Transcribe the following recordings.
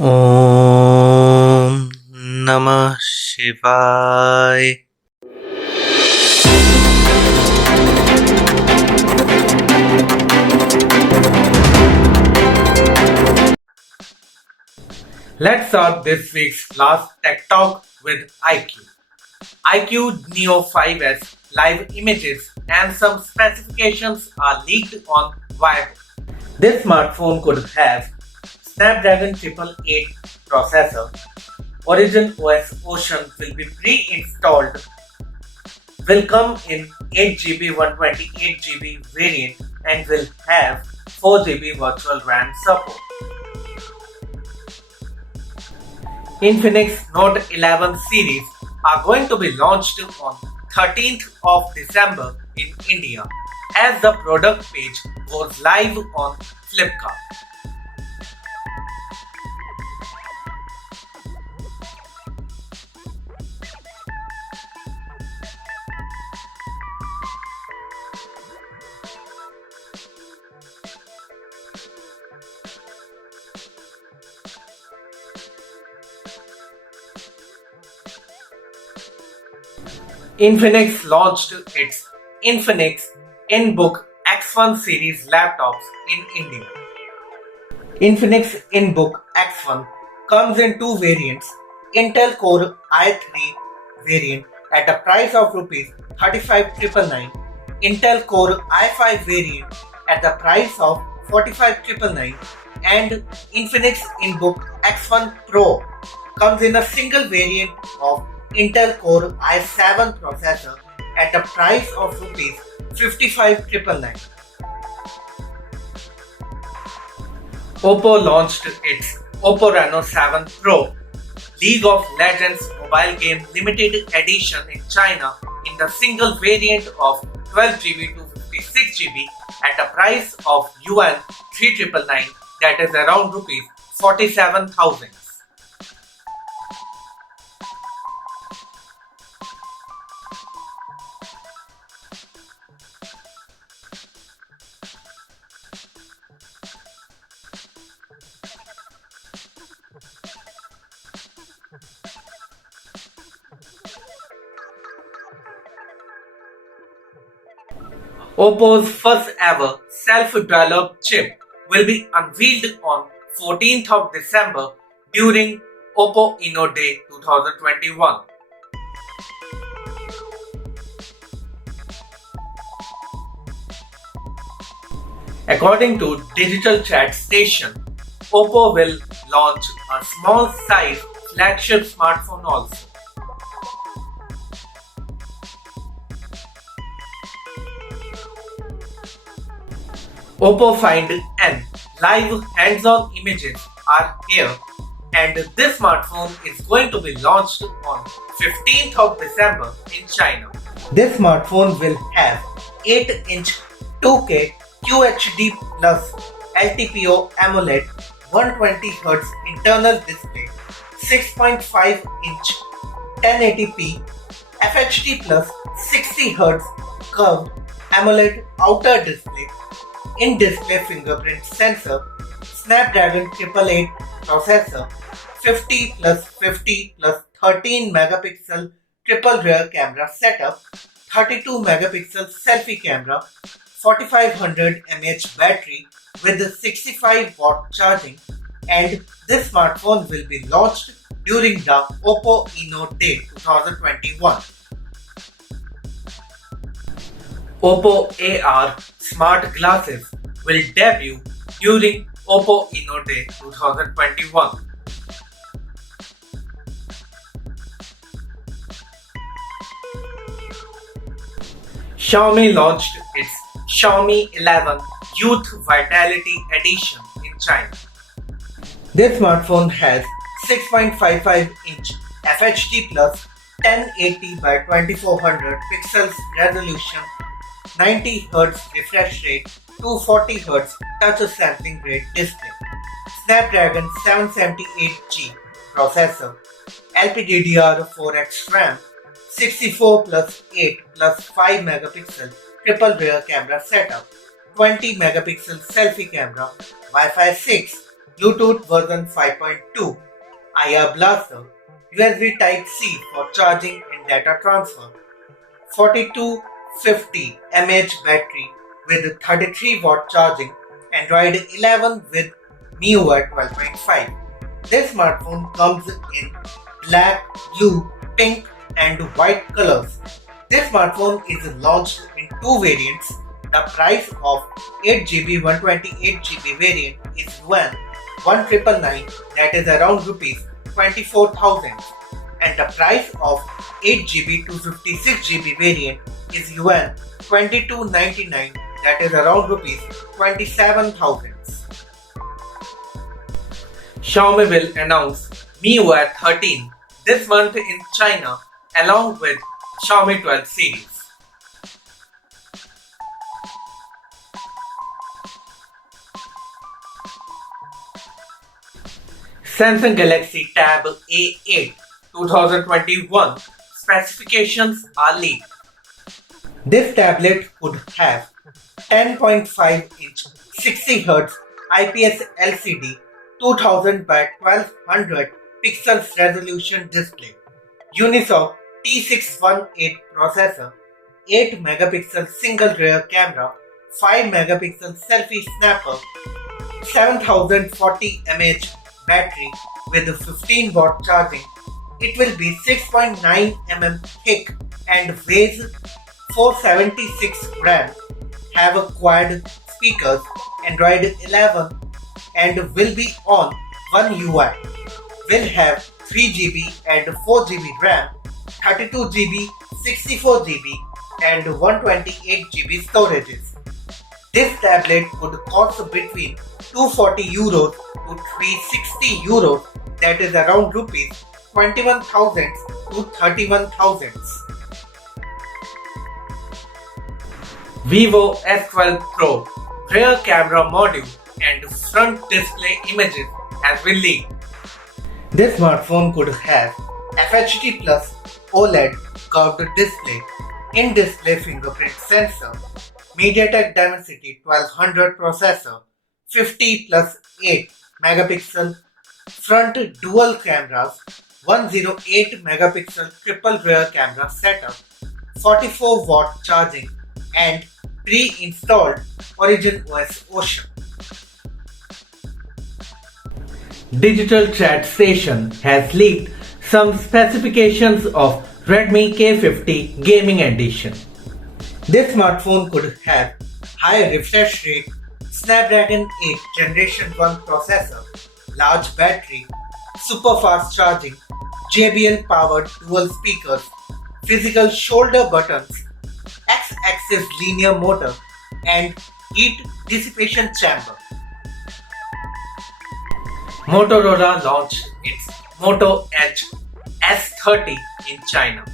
Om Namah Shivaya. Let's start this week's last Tech Talk with IQOO. IQOO Neo 5S live images and some specifications are leaked on VIVO. This smartphone could have Snapdragon 888 processor. Origin OS Ocean will be pre-installed. Will come in 8GB 128GB variant and will have 4GB virtual RAM support. INFINIX Note 11 series are going to be launched on 13th of December in India as the product page goes live on Flipkart. INFINIX launched its INFINIX INBOOK X1 series laptops in India. INFINIX INBOOK X1 comes in two variants: Intel Core i3 variant at the price of Rs 35,999, Intel Core i5 variant at the price of 45,999, and INFINIX INBOOK X1 Pro comes in a single variant of Intel Core i7 processor at the price of Rs 55,999. Oppo launched its Oppo Reno 7 Pro League of Legends mobile game limited edition in China in the single variant of 12GB to 56GB at a price of Yuan 3,999, that is around Rs 47,000. Oppo's first ever self-developed chip will be unveiled on 14th of December during Oppo Inno Day 2021. According to Digital Chat Station, Oppo will launch a small size flagship smartphone also. Oppo Find N live hands-on images are here, and this smartphone is going to be launched on 15th of December in China. This smartphone will have 8-inch 2K QHD plus LTPO AMOLED 120Hz internal display, 6.5-inch 1080p FHD plus 60Hz curved AMOLED outer display, in-display fingerprint sensor, Snapdragon 888 processor, 50 plus 50 plus 13 megapixel triple rear camera setup, 32 megapixel selfie camera, 4500 mAh battery with 65 watt charging, and this smartphone will be launched during the Oppo Inno Day 2021. Oppo AR smart glasses will debut during Oppo Inno Day 2021. Xiaomi launched its Xiaomi 11 Youth Vitality Edition in China. This smartphone has 6.55-inch FHD plus 1080 by 2400 pixels resolution, 90 Hz refresh rate, 240 Hz touch sampling rate display, Snapdragon 778G processor, LPDDR4X RAM, 64 plus 8 plus 5 megapixel triple rear camera setup, 20 megapixel selfie camera, Wi-Fi 6, Bluetooth version 5.2, IR blaster, USB Type-C for charging and data transfer, 4250 mAh battery with 33 watt charging, Android 11 with Miui 12.5. This smartphone comes in black, blue, pink and white colors. This smartphone is launched in two variants. The price of 8GB 128GB variant is yuan 1999, that is around rupees 24,000, and the price of 8GB 256GB variant is yuan 2299, that is around rupees 27,000. Xiaomi will announce Miui 13 this month in China along with Xiaomi 12 series. Samsung Galaxy Tab A8 2021 specifications are leaked. This tablet could have 10.5-inch 60Hz IPS LCD 2000 by 1200 pixels resolution display, Unisoc T618 processor, 8 megapixel single rear camera, 5 megapixel selfie snapper, 7040 mAh battery with 15 watt charging. It will be 6.9 mm thick and weighs 476 grams, have a quad speakers, Android 11 and will be on One UI. Will have 3GB and 4GB RAM, 32GB, 64GB and 128GB storages. This tablet would cost between 240 euros to 360 euros, that is around rupees 21,000 to 31,000. Vivo S12 Pro rear camera module and front display images has been leaked. This smartphone could have FHD Plus OLED curved display, in-display fingerprint sensor, MediaTek Dimensity 1200 processor, 50 plus 8 megapixel front dual cameras, 108 megapixel triple rear camera setup, 44 watt charging and pre-installed Origin OS Ocean. Digital Chat Station has leaked some specifications of Redmi K50 Gaming Edition. This smartphone could have high refresh rate, Snapdragon 8 Generation 1 processor, large battery, super fast charging, JBL powered dual speakers, physical shoulder buttons, X-axis linear motor and heat dissipation chamber. Motorola launched its Moto Edge S30 in China.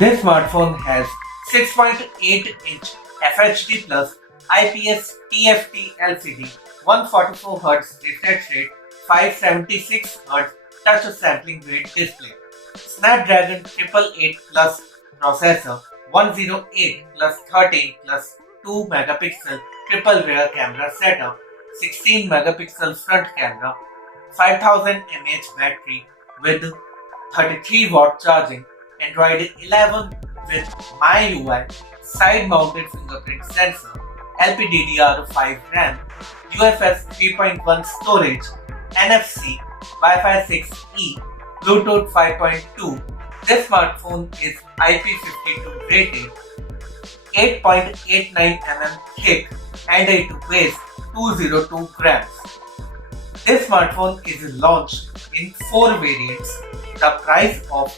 This smartphone has 6.8-inch FHD Plus IPS TFT LCD, 144Hz refresh rate, 576Hz touch sampling rate display, Snapdragon 888 Plus processor, 108 plus 13 plus 2 megapixel triple rear camera setup, 16 megapixel front camera, 5000 mAh battery with 33 watt charging, Android 11 with Miui, side mounted fingerprint sensor, LPDDR5 RAM, UFS 3.1 storage, NFC, Wi-Fi 6E, Bluetooth 5.2. This smartphone is IP52 rated, 8.89 mm thick and it weighs 202 grams. This smartphone is launched in 4 variants. The price of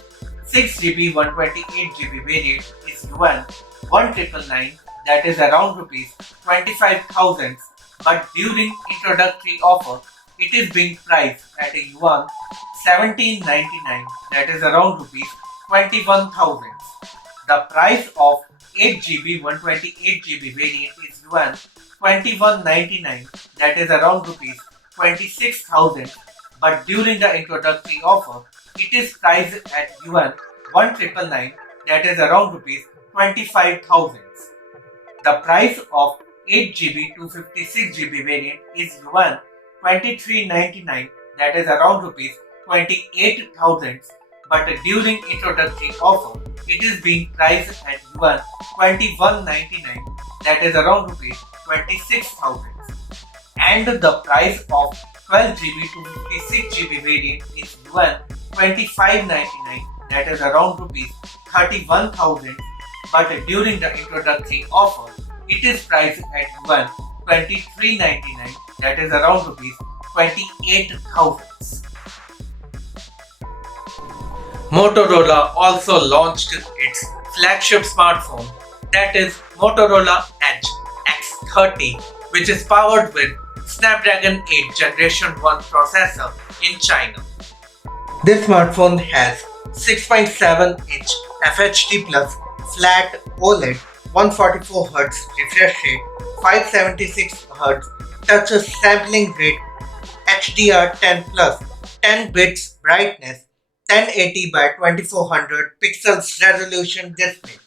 6GB 128GB variant is yuan 1999, that is around rupees 25,000, but during introductory offer it is being priced at a yuan 1799, that is around rupees 21,000. The price of 8GB 128GB variant is yuan 2199, that is around rupees 26,000, but during the introductory offer it is priced at yuan 1999, that is around rupees 25,000. The price of 8GB 256GB variant is yuan 2399, that is around rupees 28,000, but during introductory offer, it is being priced at yuan 2199, that is around rupees 26,000. And the price of 12GB to 56GB variant is yuan 2599, that is around rupees 31,000, but during the introductory offer, it is priced at yuan 2399, that is around rupees 28,000. Motorola also launched its flagship smartphone, that is Motorola Edge X30, which is powered with Snapdragon 8 Generation 1 processor in China. This smartphone has 6.7-inch FHD Plus flat OLED, 144Hz refresh rate, 576Hz touch sampling rate, HDR10 Plus, 10 bits brightness, 1080 by 2400 pixels resolution display,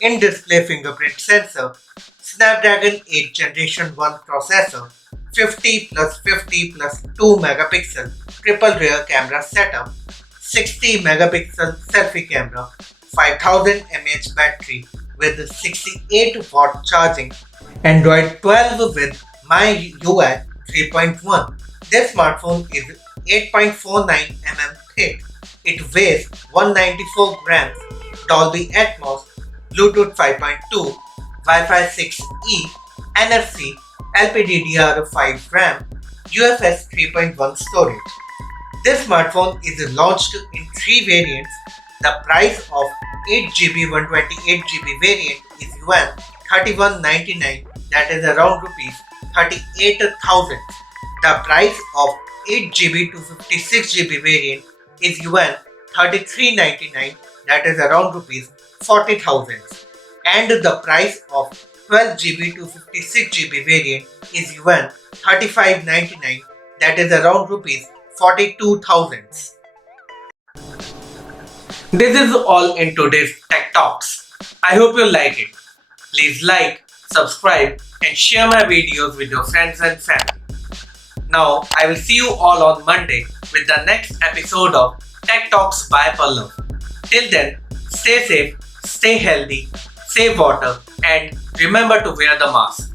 in-display fingerprint sensor, Snapdragon 8 Generation 1 processor, 50 plus 50 plus 2 megapixel triple rear camera setup, 60 megapixel selfie camera, 5000 mAh battery with 68 watt charging, Android 12 with Miui 3.1. This smartphone is 8.49 mm thick. It weighs 194 grams, Dolby Atmos, Bluetooth 5.2, Wi-Fi 6E, NFC, LPDDR5 RAM, UFS 3.1 storage. This smartphone is launched in 3 variants. The price of 8GB 128GB variant is yuan 3199, that is around rupees 38,000. The price of 8GB to 56GB variant is yuan 3399, that is around rupees 40,000. And the price of 12GB to 56GB variant is yuan 3599, that is around rupees 42,000. This is all in today's Tech Talks. I hope you like it. Please like, subscribe and share my videos with your friends and family. Now I will see you all on Monday with the next episode of Tech Talks by Pallav. Till then, stay safe, stay healthy, save water and remember to wear the mask.